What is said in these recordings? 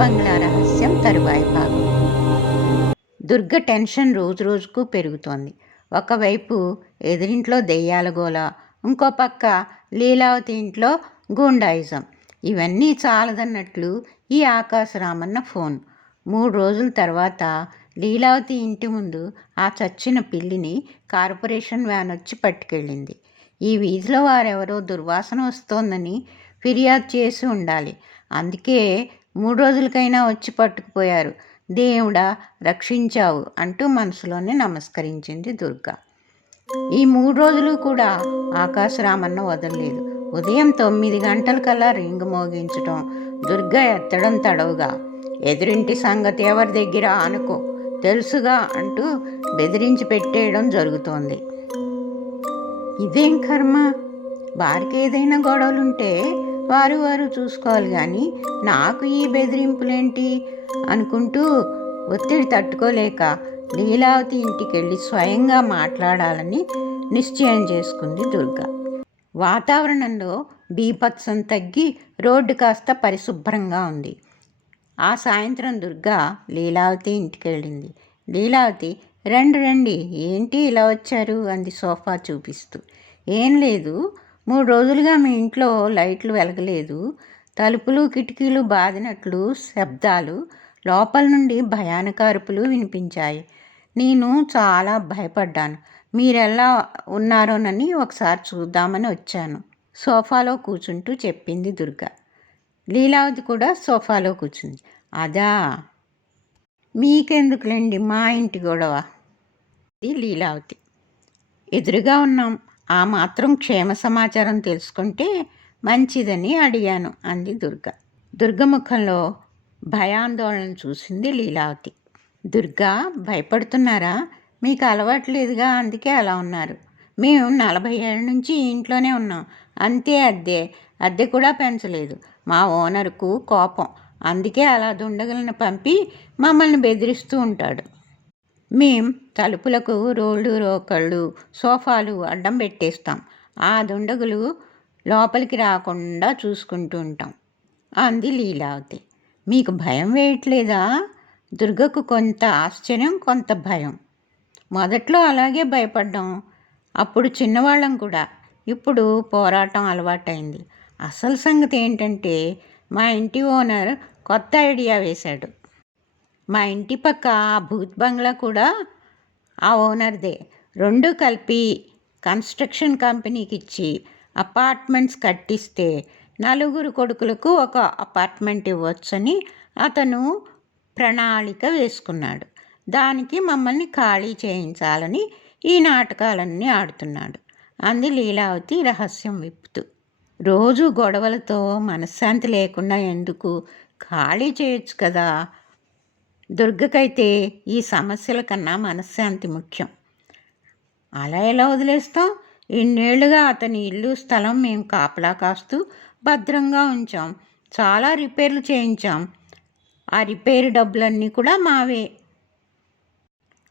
బంగ్లా రహస్యం తరువాయి భాగం. దుర్గ టెన్షన్ రోజు రోజుకు పెరుగుతోంది. ఒకవైపు ఎదురింట్లో దెయ్యాల గోల, ఇంకో పక్క లీలావతి ఇంట్లో గూండాయిజం. ఇవన్నీ చాలదన్నట్లు ఈ ఆకాశరామన్న ఫోన్. 3 రోజుల తర్వాత లీలావతి ఇంటి ముందు ఆ చచ్చిన పిల్లిని కార్పొరేషన్ వ్యాన్ వచ్చి పట్టుకెళ్ళింది. ఈ వీధిలో వారెవరో దుర్వాసన వస్తోందని ఫిర్యాదు చేసి ఉండాలి. అందుకే 3 రోజులకైనా వచ్చి పట్టుకుపోయారు. దేవుడా రక్షించావు అంటూ మనసులోనే నమస్కరించింది దుర్గ. ఈ 3 రోజులు కూడా ఆకాశరామన్న వదలలేదు. ఉదయం 9 గంటలకల్లా రింగ్ మోగించటం, దుర్గ ఎత్తడం తడవుగా. ఎదురింటి సంగతి ఎవరి దగ్గర అనుకో, తెలుసుగా అంటూ బెదిరించి పెట్టేయడం జరుగుతోంది. ఇదేం కర్మ! వారికి ఏదైనా గొడవలుంటే వారు చూసుకోవాలి, కానీ నాకు ఈ బెదిరింపులేంటి అనుకుంటూ ఒత్తిడి తట్టుకోలేక లీలావతి ఇంటికెళ్ళి స్వయంగా మాట్లాడాలని నిశ్చయం చేసుకుంది దుర్గ. వాతావరణంలో బీభత్సం తగ్గి రోడ్డు కాస్త పరిశుభ్రంగా ఉంది. ఆ సాయంత్రం దుర్గ లీలావతి ఇంటికెళ్ళింది. లీలావతి, రండి ఏంటి ఇలా వచ్చారు అంది సోఫా చూపిస్తూ. ఏం లేదు, 3 రోజులుగా మీ ఇంట్లో లైట్లు వెలగలేదు. తలుపులు కిటికీలు బాదినట్లు శబ్దాలు, లోపల నుండి భయానక అరుపులు వినిపించాయి. నేను చాలా భయపడ్డాను. మీరెలా ఉన్నారోనని ఒకసారి చూద్దామని వచ్చాను, సోఫాలో కూర్చుంటూ చెప్పింది దుర్గ. లీలావతి కూడా సోఫాలో కూర్చుంది. అదా, మీకెందుకులేండి మా ఇంటి గొడవ. లీలావతి, ఎదురుగా ఉన్నాం, ఆ మాత్రం క్షేమ సమాచారం తెలుసుకుంటే మంచిదని అడిగాను అంది దుర్గ. దుర్గ ముఖంలో భయాందోళన చూసింది లీలావతి. దుర్గా, భయపడుతున్నారా? మీకు అలవాట్లేదుగా, అందుకే అలా ఉన్నారు. మేము 40 ఏళ్ళ నుంచి ఇంట్లోనే ఉన్నాం, అంతే. అద్దె కూడా పెంచలేదు. మా ఓనర్కు కోపం, అందుకే అలా దుండగులను పంపి మమ్మల్ని బెదిరిస్తూ ఉంటాడు. మేం తలుపులకు రోళ్ళు రోకళ్ళు సోఫాలు అడ్డం పెట్టేస్తాం. ఆ దుండగులు లోపలికి రాకుండా చూసుకుంటూ ఉంటాం అంది లీలావతి. మీకు భయం వేయట్లేదా? దుర్గకు కొంత ఆశ్చర్యం, కొంత భయం. మొదట్లో అలాగే భయపడ్డాం, అప్పుడు చిన్నవాళ్ళం కూడా. ఇప్పుడు పోరాటం అలవాటైంది. అసలు సంగతి ఏంటంటే మా ఇంటి ఓనర్ కొత్త ఐడియా వేశాడు. మా ఇంటి పక్క ఆ భూత్ బంగ్లా కూడా ఆ ఓనర్దే. 2 కలిపి కన్స్ట్రక్షన్ కంపెనీకి ఇచ్చి అపార్ట్మెంట్స్ కట్టిస్తే 4 కొడుకులకు ఒక అపార్ట్మెంట్ ఇవ్వచ్చని అతను ప్రణాళిక వేసుకున్నాడు. దానికి మమ్మల్ని ఖాళీ చేయించాలని ఈ నాటకాలన్నీ ఆడుతున్నాడు అంది లీలావతి రహస్యం విప్పుతూ. రోజు గొడవలతో మనశ్శాంతి లేకుండా ఎందుకు, ఖాళీ చేయొచ్చు కదా. దుర్గకైతే ఈ సమస్యల కన్నా మనశ్శాంతి ముఖ్యం. అలా ఎలా వదిలేస్తాం? ఇన్నేళ్లుగా అతని ఇల్లు స్థలం మేము కాపలా కాస్తూ భద్రంగా ఉంచాం. చాలా రిపేర్లు చేయించాం. ఆ రిపేరు డబ్బులన్నీ కూడా మావే.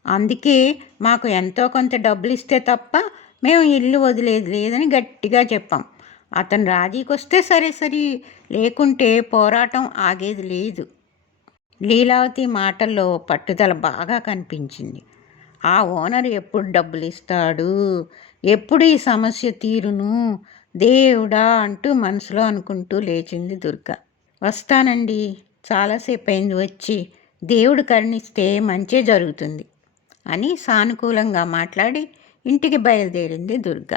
అందుకే మాకు ఎంతో కొంత డబ్బులు ఇస్తే తప్ప మేము ఇల్లు వదిలేది లేదని గట్టిగా చెప్పాం. అతను రాజీకి వస్తే సరే, లేకుంటే పోరాటం ఆగేది లేదు. లీలావతి మాటల్లో పట్టుదల బాగా కనిపించింది. ఆ ఓనర్ ఎప్పుడు డబ్బులు ఇస్తాడు, ఎప్పుడు ఈ సమస్య తీరును, దేవుడా అంటూ మనసులో అనుకుంటూ లేచింది దుర్గ. వస్తానండి, చాలాసేపు అయింది వచ్చి, దేవుడు కరుణిస్తే మంచే జరుగుతుంది అని సానుకూలంగా మాట్లాడి ఇంటికి బయలుదేరింది దుర్గ.